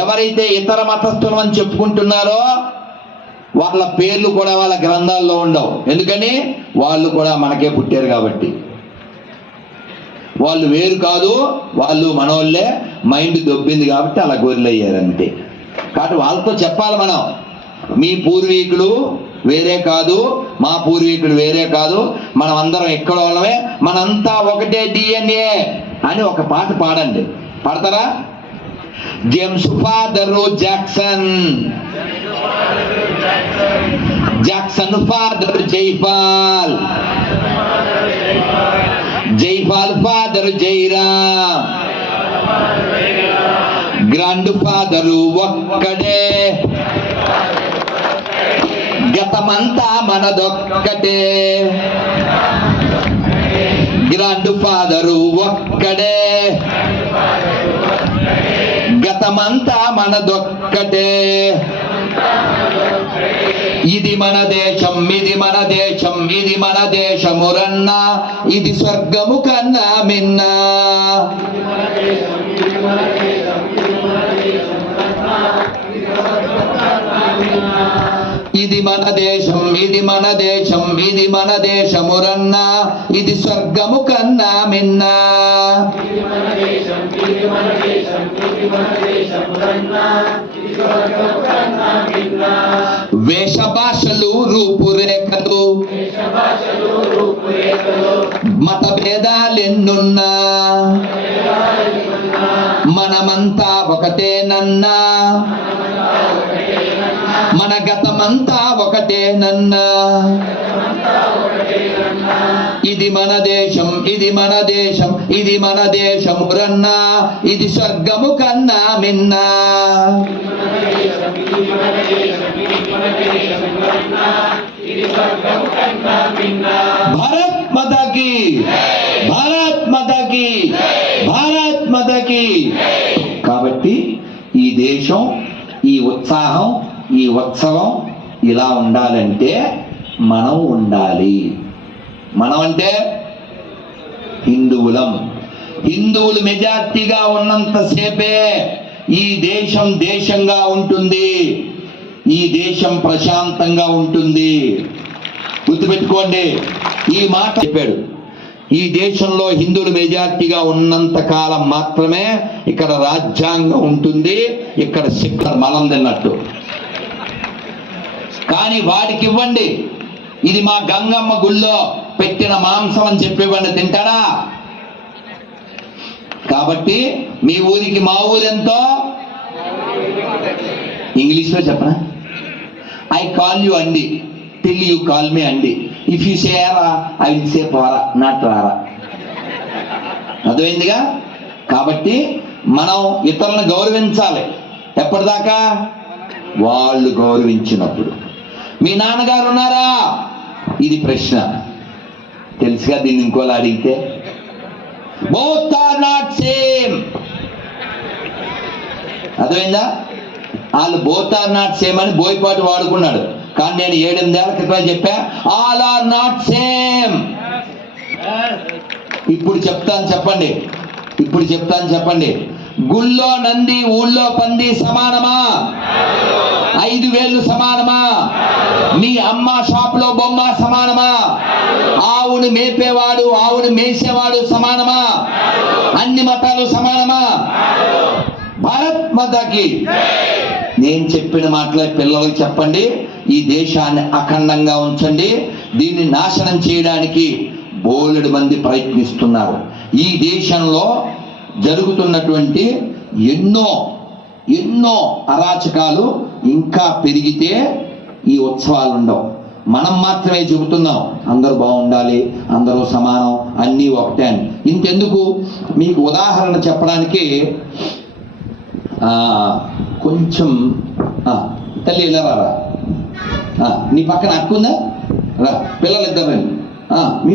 ఎవరైతే ఇతర మతస్థులు అని చెప్పుకుంటున్నారో వాళ్ళ పేర్లు కూడా వాళ్ళ గ్రంథాల్లో ఉండవు. ఎందుకని? వాళ్ళు కూడా మనకే పుట్టారు కాబట్టి. వాళ్ళు వేరు కాదు, వాళ్ళు మనోళ్ళే, మైండ్ దొబ్బింది కాబట్టి అలా గొర్రెలయ్యారు అంతే. కాబట్టి వాళ్ళతో చెప్పాలి మనం, మీ పూర్వీకులు వేరే కాదు, మా పూర్వీకులు వేరే కాదు, మనం అందరం ఎక్కడ వాళ్ళమే, మనంతా ఒకటే డిఎన్ఏ అని ఒక పాట పాడండి. పాడతారా? James father Jackson, Jackson father Jaipal, Jaipal father Jairam, grand father ఒక్కడే, గతమంతా మనదొక్కటే, గ్రాండ్ ఫాదరు ఒక్కడే, గతమంతా మనదొక్కటే. ఇది మన దేశం, ఇది మన దేశం, ఇది మన దేశమురన్నా, ఇది స్వర్గము కన్నా మిన్నా. ఇది మన దేశం, ఇది మన దేశం, ఇది మన దేశమురన్నా, ఇది స్వర్గము కన్నా మిన్నా. వేష భాషలు రూపురేఖలు, మత భేదాలెన్నున్నా, మనమంతా ఒకటేనన్నా, మన గతమంతా ఒకటేనన్నా. ఇది మన దేశం, ఇది మన దేశం, ఇది మన దేశమురన్నా, ఇది స్వర్గము కన్నా మిన్నా. భారత్ మాతా కీ, భారత్ మాతా కీ, భారత్ మాతా కీ. కాబట్టి ఈ దేశం, ఈ ఉత్సాహం, ఈ ఉత్సవం ఇలా ఉండాలంటే మనం ఉండాలి. మనం అంటే హిందువులం. హిందువులు మెజార్టీగా ఉన్నంతసేపే ఈ దేశం దేశంగా ఉంటుంది, ఈ దేశం ప్రశాంతంగా ఉంటుంది. గుర్తుపెట్టుకోండి, ఈ మాట చెప్పాడు. ఈ దేశంలో హిందువులు మెజార్టీగా ఉన్నంత కాలం మాత్రమే ఇక్కడ రాజ్యాంగం ఉంటుంది, ఇక్కడ శిక్ష మనం తిన్నట్టు. కానీ వాడికి ఇవ్వండి, ఇది మా గంగమ్మ గుళ్ళో పెట్టిన మాంసం అని చెప్పేవాడిని తింటాడా? కాబట్టి మీ ఊరికి మా ఊరెంతో ఇంగ్లీష్లో చెప్పనా? ఐ కాల్ యూ అండి, టిల్ యూ కాల్ మీ అండి. ఇఫ్ యూ సే రా, ఐ విల్ సే పోరా, నాట్ రారా. అర్థమైందిగా? కాబట్టి మనం ఇతరులను గౌరవించాలి. ఎప్పటిదాకా? వాళ్ళు గౌరవించినప్పుడు. మీ నాన్నగారు ఉన్నారా? ఇది ప్రశ్న. తెలుసుగా? దీన్ని ఇంకోలా అడిగితే బోత్ ఆర్ నాట్ సేమ్. అర్థమైందా? వాళ్ళు బోత్ ఆర్ నాట్ సేమ్ అని బోయపాటి వాడుకున్నాడు. కానీ నేను 7-8 ఏళ్ల క్రితం చెప్పా, ఆల్ ఆర్ నాట్ సేమ్. ఇప్పుడు చెప్తాను చెప్పండి, ఇప్పుడు చెప్తాను చెప్పండి. గుళ్ళో నంది, ఊళ్ళో పంది సమానమా? 5 వేళ్ళు సమానమా? మీ అమ్మ షాప్ లో బొమ్మ సమానమా? ఆవును మేపేవాడు, ఆవును మేసేవాడు సమానమా? అన్ని మతాలు సమానమా? భారత్ మాతాకి. నేను చెప్పిన మాటలే పిల్లలకు చెప్పండి. ఈ దేశాన్ని అఖండంగా ఉంచండి. దీన్ని నాశనం చేయడానికి బోలెడు మంది ప్రయత్నిస్తున్నారు. ఈ దేశంలో జరుగుతున్నటువంటి ఎన్నో ఎన్నో అరాచకాలు ఇంకా పెరిగితే ఈ ఉత్సవాలు ఉండవు. మనం మాత్రమే చెబుతున్నాం అందరూ బాగుండాలి, అందరూ సమానం, అన్నీ ఒకటే అని. ఇంతెందుకు, మీకు ఉదాహరణ చెప్పడానికి కొంచెం తల్లి ఇలా రా, నీ పక్కన అక్కుందా? రా, పిల్లలు ఇద్దరు మీ